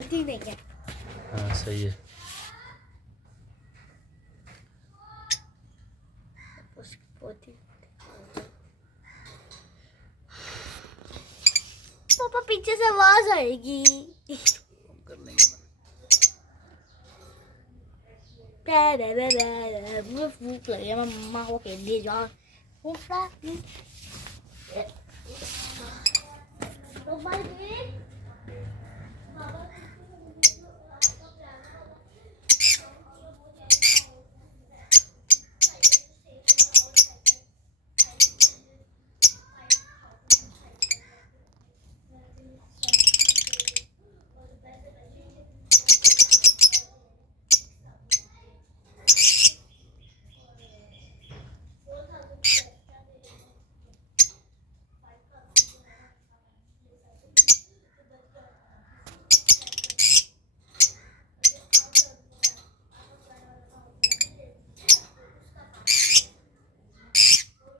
ठीक नहीं है। हाँ सही है। पापा पीछे से आवाज आएगी। कर लेंगे। मम्मा को कह दिए जाओ। तो भाई